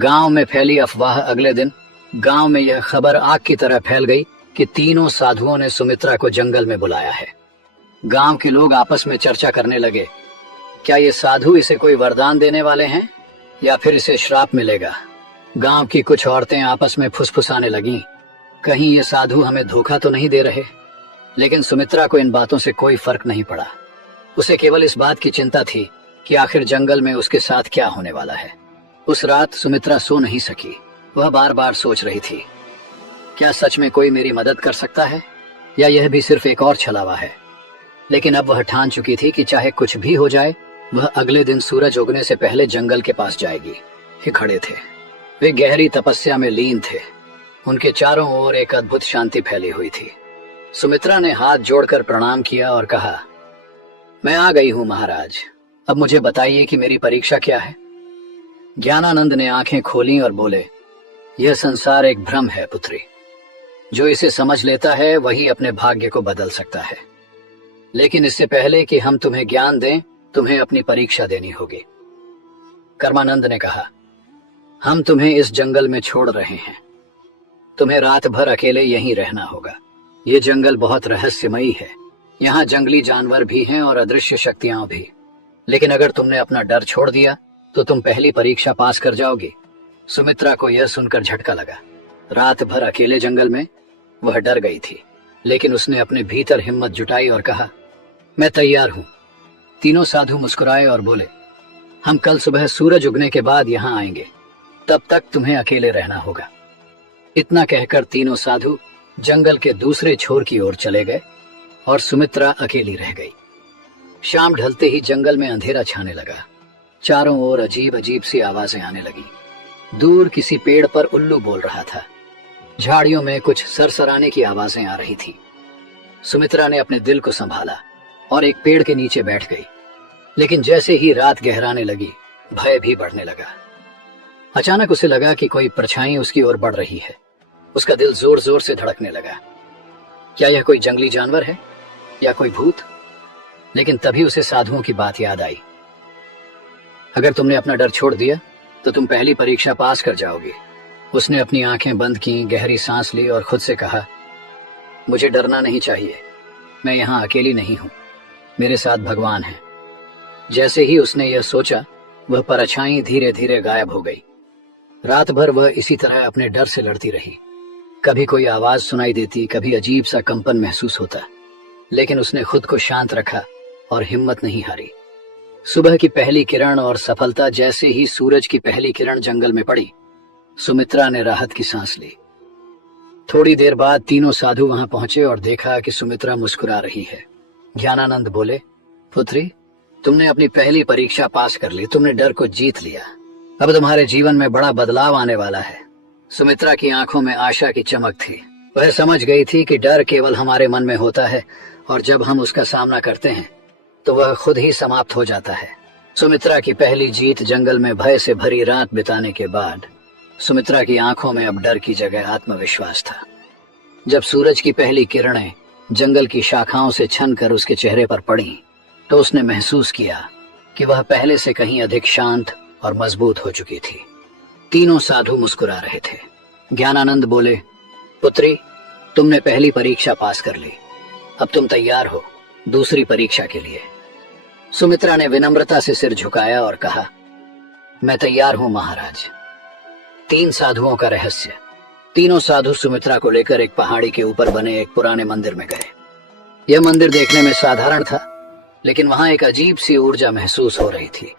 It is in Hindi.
गांव में फैली अफवाह। अगले दिन गांव में यह खबर आग की तरह फैल गई कि तीनों साधुओं ने सुमित्रा को जंगल में बुलाया है। गांव के लोग आपस में चर्चा करने लगे, क्या ये साधु इसे कोई वरदान देने वाले हैं या फिर इसे श्राप मिलेगा। गांव की कुछ औरतें आपस में फुसफुसाने लगीं, कहीं ये साधु हमें धोखा तो नहीं दे रहे। लेकिन सुमित्रा को इन बातों से कोई फर्क नहीं पड़ा। उसे केवल इस बात की चिंता थी कि आखिर जंगल में उसके साथ क्या होने वाला है। उस रात सुमित्रा सो नहीं सकी। वह बार बार सोच रही थी, क्या सच में कोई मेरी मदद कर सकता है या यह भी सिर्फ एक और छलावा है। लेकिन अब वह ठान चुकी थी कि चाहे कुछ भी हो जाए, वह अगले दिन सूरज उगने से पहले जंगल के पास जाएगी। ये खड़े थे, वे गहरी तपस्या में लीन थे। उनके चारों ओर एक अद्भुत शांति फैली हुई थी। सुमित्रा ने हाथ जोड़कर प्रणाम किया और कहा, मैं आ गई हूं महाराज, अब मुझे बताइए कि मेरी परीक्षा क्या है। ज्ञानानंद ने आंखें खोली और बोले, यह संसार एक भ्रम है पुत्री। जो इसे समझ लेता है वही अपने भाग्य को बदल सकता है। लेकिन इससे पहले कि हम तुम्हें ज्ञान दें, तुम्हें अपनी परीक्षा देनी होगी। कर्मानंद ने कहा, हम तुम्हें इस जंगल में छोड़ रहे हैं। तुम्हें रात भर अकेले यहीं रहना होगा। ये जंगल बहुत रहस्यमयी है। यहाँ जंगली जानवर भी हैं और अदृश्य शक्तियां भी। लेकिन अगर तुमने अपना डर छोड़ दिया तो तुम पहली परीक्षा पास कर जाओगी। सुमित्रा को यह सुनकर झटका लगा। रात भर अकेले जंगल में वह डर गई थी, लेकिन उसने अपने भीतर हिम्मत जुटाई और कहा, मैं तैयार हूं। तीनों साधु मुस्कुराए और बोले, हम कल सुबह सूरज उगने के बाद यहाँ आएंगे, तब तक तुम्हें अकेले रहना होगा। इतना कहकर तीनों साधु जंगल के दूसरे छोर की ओर चले गए और सुमित्रा अकेली रह गई। शाम ढलते ही जंगल में अंधेरा छाने लगा। चारों ओर अजीब अजीब सी आवाजें आने लगी। दूर किसी पेड़ पर उल्लू बोल रहा था। झाड़ियों में कुछ सरसराने की आवाजें आ रही थी। सुमित्रा ने अपने दिल को संभाला और एक पेड़ के नीचे बैठ गई। लेकिन जैसे ही रात गहराने लगी, भय भी बढ़ने लगा। अचानक उसे लगा कि कोई परछाई उसकी ओर बढ़ रही है। उसका दिल जोर जोर से धड़कने लगा। क्या यह कोई जंगली जानवर है या कोई भूत? लेकिन तभी उसे साधुओं की बात याद आई। अगर तुमने अपना डर छोड़ दिया तो तुम पहली परीक्षा पास कर जाओगे। उसने अपनी आंखें बंद की, गहरी सांस ली और खुद से कहा, मुझे डरना नहीं चाहिए। मैं यहाँ अकेली नहीं हूं, मेरे साथ भगवान है। जैसे ही उसने यह सोचा, वह परछाई धीरे धीरे गायब हो गई। रात भर वह इसी तरह अपने डर से लड़ती रही। कभी कोई आवाज सुनाई देती, कभी अजीब सा कंपन महसूस होता, लेकिन उसने खुद को शांत रखा और हिम्मत नहीं हारी। सुबह की पहली किरण और सफलता जैसे ही सूरज की पहली किरण जंगल में पड़ी, सुमित्रा ने राहत की सांस ली। थोड़ी देर बाद तीनों साधु वहां पहुंचे और देखा कि सुमित्रा मुस्कुरा रही है। ज्ञानानंद बोले, पुत्री, तुमने अपनी पहली परीक्षा पास कर ली, तुमने डर को जीत लिया। अब तुम्हारे जीवन में बड़ा बदलाव आने वाला है। सुमित्रा की आंखों में आशा की चमक थी। वह समझ गई थी कि डर केवल हमारे मन में होता है और जब हम उसका सामना करते हैं तो वह खुद ही समाप्त हो जाता है। सुमित्रा की पहली जीत जंगल में भय से भरी रात बिताने के बाद सुमित्रा की आंखों में अब डर की जगह आत्मविश्वास था। जब सूरज की पहली किरणें जंगल की शाखाओं से छनकर उसके चेहरे पर पड़ी तो उसने महसूस किया कि वह पहले से कहीं अधिक शांत और मजबूत हो चुकी थी। तीनों साधु मुस्कुरा रहे थे। ज्ञानानंद बोले, पुत्री, तुमने पहली परीक्षा पास कर ली, अब तुम तैयार हो दूसरी परीक्षा के लिए। सुमित्रा ने विनम्रता से सिर झुकाया और कहा, मैं तैयार हूं महाराज। तीन साधुओं का रहस्य। तीनों साधु सुमित्रा को लेकर एक पहाड़ी के ऊपर बने एक पुराने मंदिर में गए। यह मंदिर देखने में साधारण था, लेकिन वहां एक अजीब सी ऊर्जा महसूस हो रही थी।